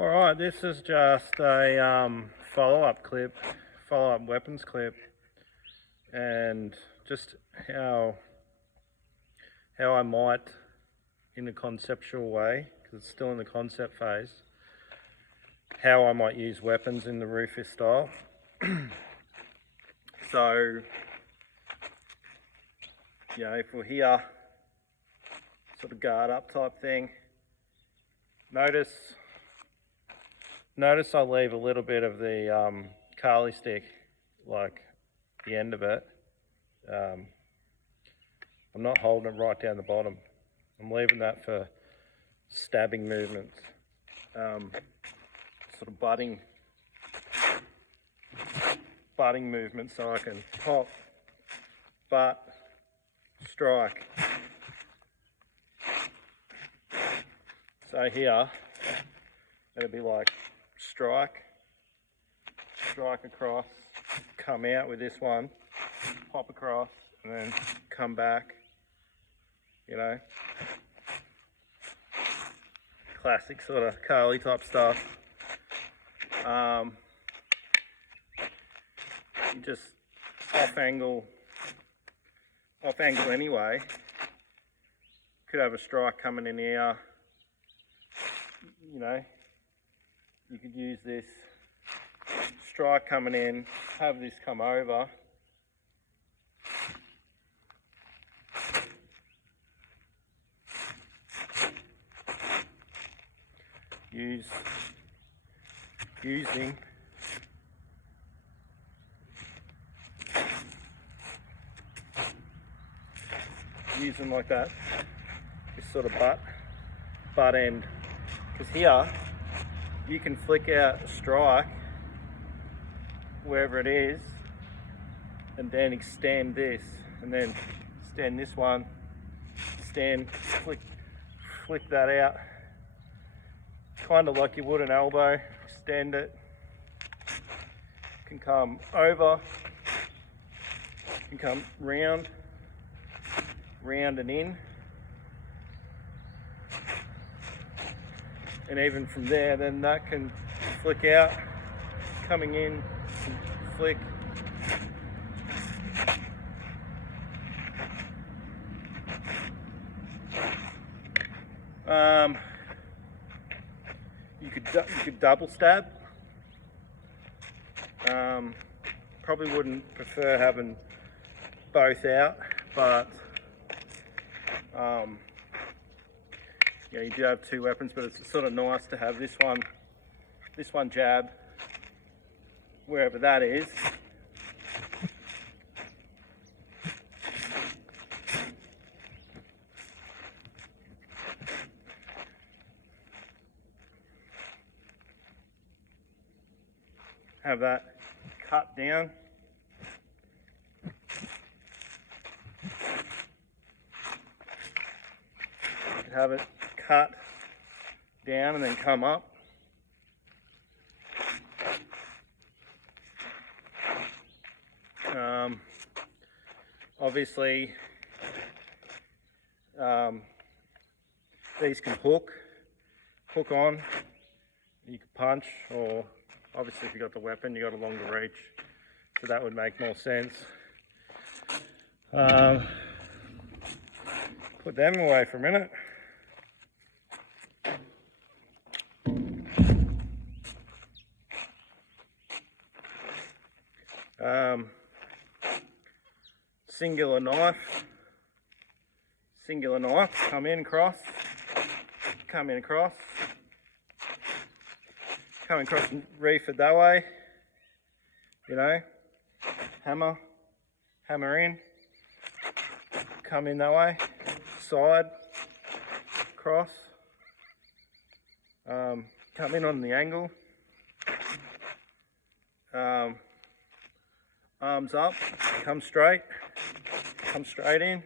Alright, this is just a follow-up weapons clip, and just how I might, in a conceptual way, because it's still in the concept phase, how I might use weapons in the Roo Fist style. So, you know, if we're here, sort of guard up type thing, notice I leave a little bit of the Carly stick, like the end of it. I'm not holding it right down the bottom. I'm leaving that for stabbing movements, sort of butting movements, so I can pop, butt, strike. So here, it'll be like strike across, come out with this one, pop across, and then come back, you know. Classic sort of Carly type stuff. You just off angle anyway. Could have a strike coming in here, you know. You could use this strike coming in, have this come over, using like that, this sort of butt end, because here you can flick out a strike wherever it is, and then extend this, and then extend this one, flick that out, kind of like you would an elbow. Extend it, can come over, can come round and in, and even from there, then that can flick out, coming in, flick. You could double stab. Probably wouldn't prefer having both out, but yeah, you do have two weapons, but it's sort of nice to have this one jab wherever that is. Have that cut down. Have it cut down and then come up. Obviously, these can hook on. You can punch, or obviously if you got the weapon, you got a longer reach, so that would make more sense. Put them away for a minute. Singular knife, come in across, come across and reef it that way, you know. Hammer in, come in that way, side, cross, come in on the angle, arms up, come straight in.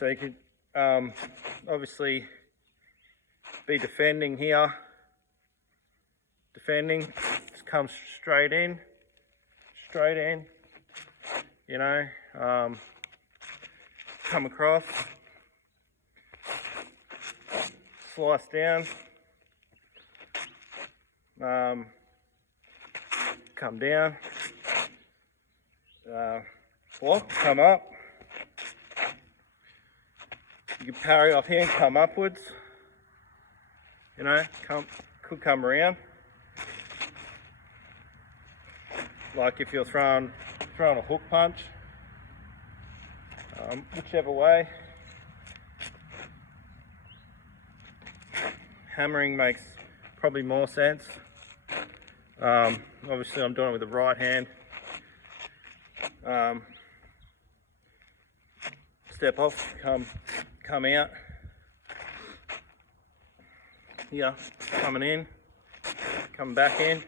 So you could obviously be defending here, just come straight in, you know, come across, slice down, come down, block, come up. You can parry off here and come upwards, you know, could come around. Like if you're throwing a hook punch, whichever way. Hammering makes probably more sense. Obviously I'm doing it with the right hand. Step off, come out. Here, coming in, come back in.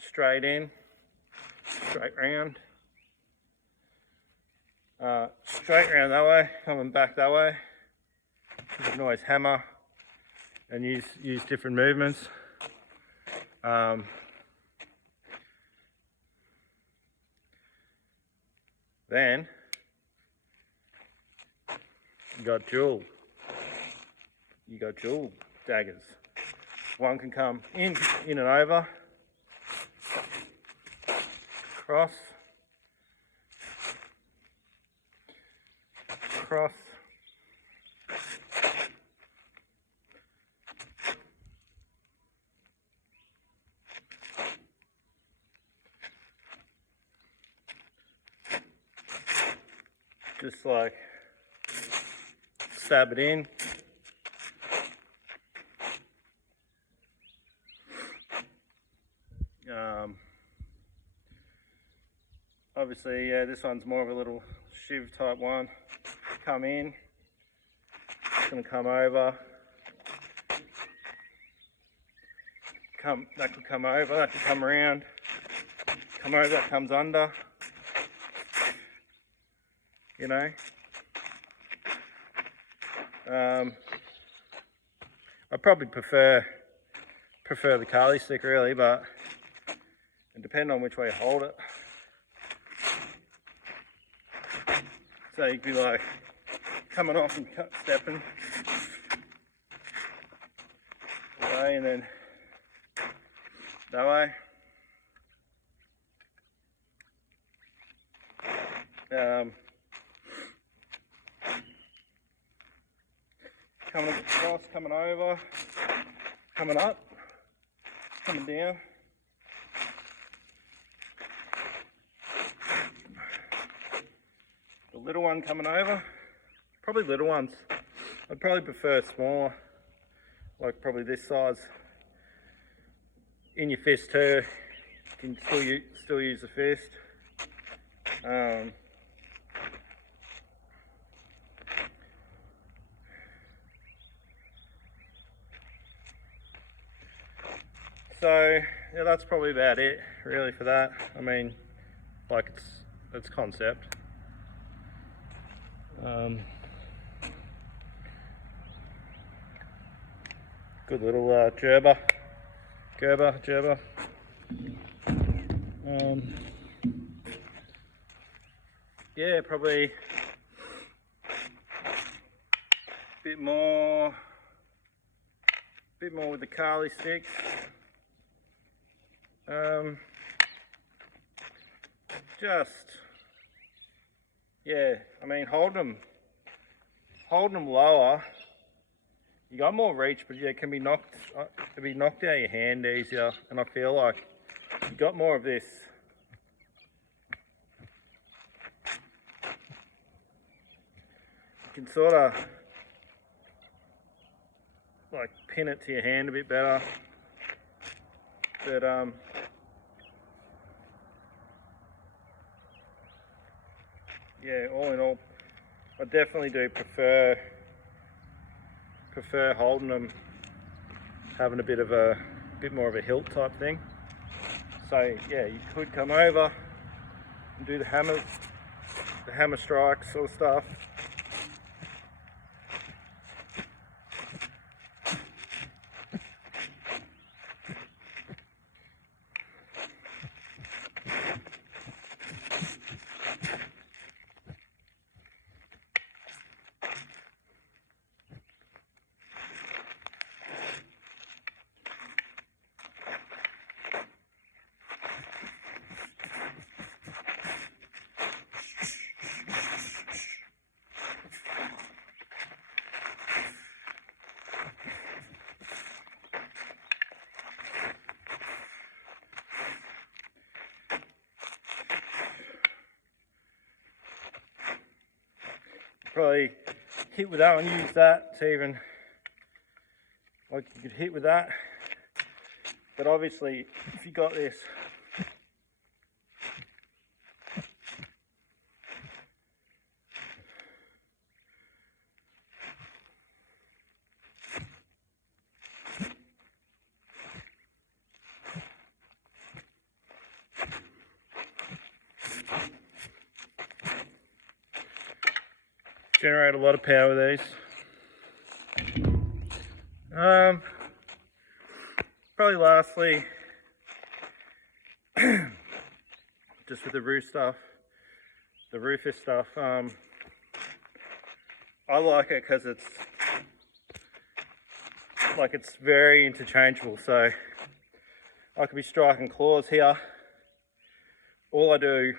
Straight in, straight round. Straight round that way, coming back that way. You can always hammer and use different movements. Then you got dual daggers. One can come in and over, cross, just like stab it in. Obviously, yeah, this one's more of a little shiv type one. Come in, it's gonna come over. That could come over, that could come around. Come over, that comes under. You know. I probably prefer the Kali stick really, but it depends on which way you hold it. So you could be like coming off and stepping away and then that way. Coming across, coming over, coming up, coming down. The little one coming over, probably little ones. I'd probably prefer smaller, like probably this size. In your fist too, you can still use the fist. So yeah, that's probably about it really for that. I mean, like it's concept. Good little gerber. Yeah, probably a bit more with the Kali sticks. Yeah, I mean, holding them lower, you got more reach, but yeah, it can be knocked out of your hand easier. And I feel like you got more of this. You can sort of like pin it to your hand a bit better. But yeah, all in all, I definitely do prefer holding them, having a bit more of a hilt type thing. So yeah, you could come over and do the hammer strikes sort of stuff. Probably hit with that one, use that to even, like you could hit with that. But obviously, if you got this, generate a lot of power with these. Probably lastly, just with the Roo stuff, the Roo Fist stuff, I like it because it's very interchangeable. So I could be striking claws here. All I do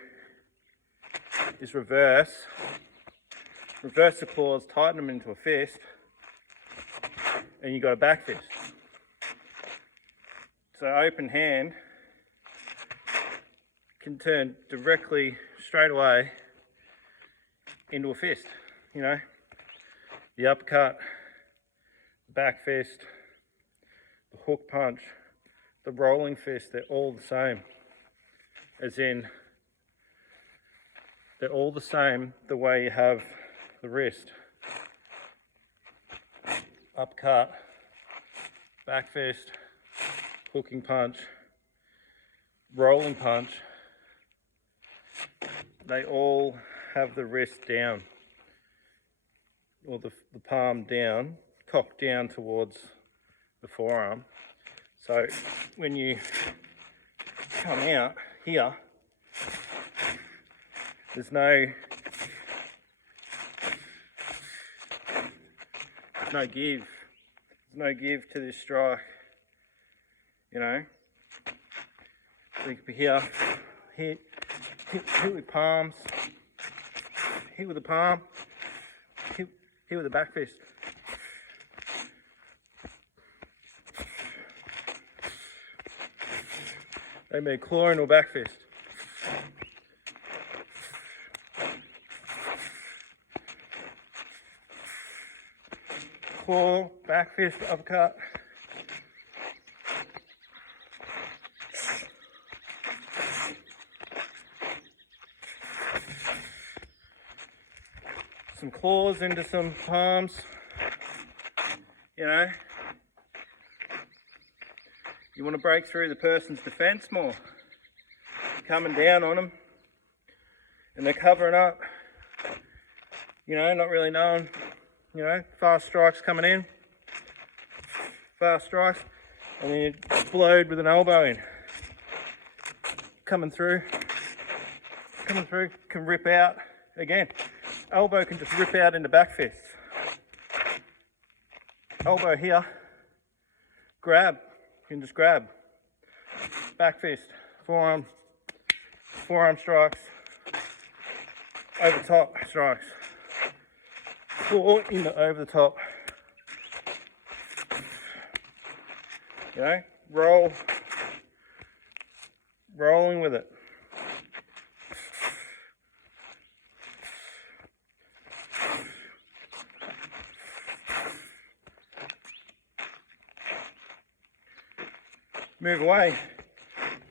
is reverse the claws, tighten them into a fist, and you got a back fist. So open hand can turn directly, straight away, into a fist. You know, the uppercut, the back fist, the hook punch, the rolling fist, they're all the same. As in, they're all the same the way you have the wrist. Uppercut, back fist, hooking punch, rolling punch, they all have the wrist down, or the palm down, cocked down towards the forearm. So when you come out here, there's no give. There's no give to this strike. You know, so you could be here, hit with palms, hit with the palm, hit with the back fist. They may claw into a back fist. Claw, back fist, uppercut. Some claws into some palms, you know. You want to break through the person's defense more. Coming down on them, and they're covering up, you know, not really knowing, you know, fast strikes coming in, fast strikes, and then you explode with an elbow in. Coming through, can rip out again. Elbow can just rip out into back fists. Elbow here, grab, you can just grab. Back fist, forearm strikes, over top strikes. Claw into over the top. You know, rolling with it.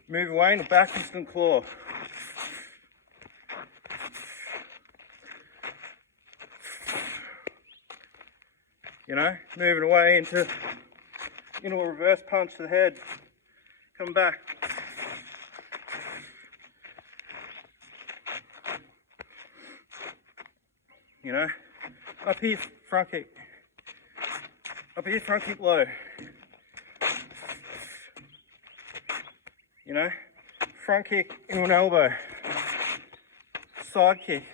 Move away in a back fist and claw. You know, moving away into a reverse punch to the head, come back. You know, up here, front kick. Up here, front kick low. You know, front kick into an elbow. Side kick.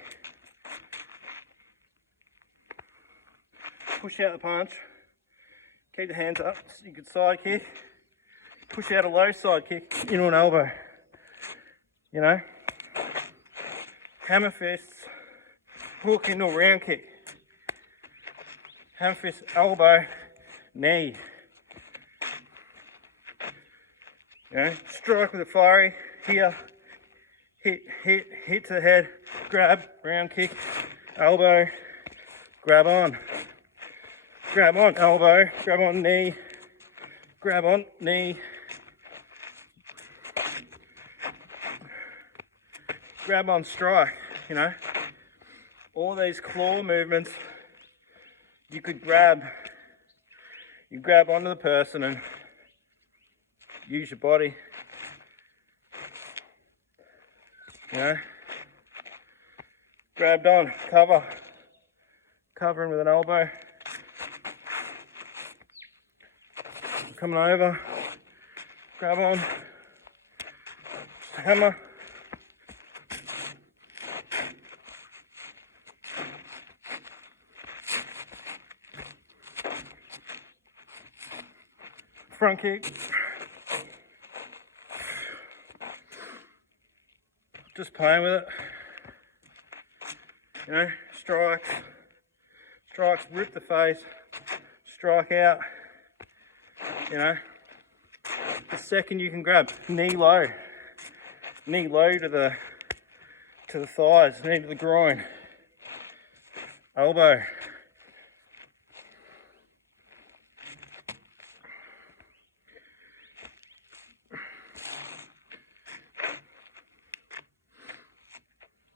Push out the punch. Keep the hands up. You could side kick. Push out a low side kick into an elbow. You know, hammer fists. Hook into a round kick. Hammer fist, elbow, knee. You know, strike with a fiery here. Hit to the head. Grab, round kick, elbow, grab on elbow, grab on knee, grab on knee, grab on strike, you know. All these claw movements, you could grab onto the person and use your body, you know. Grabbed on, covering with an elbow, coming over, grab on, hammer, front kick, just playing with it, you know. Strikes rip the face, strike out, you know. The second you can grab, knee low to the thighs, knee to the groin, elbow,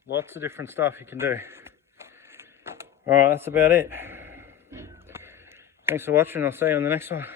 lots of different stuff you can do. Alright, that's about it. Thanks for watching. I'll see you on the next one.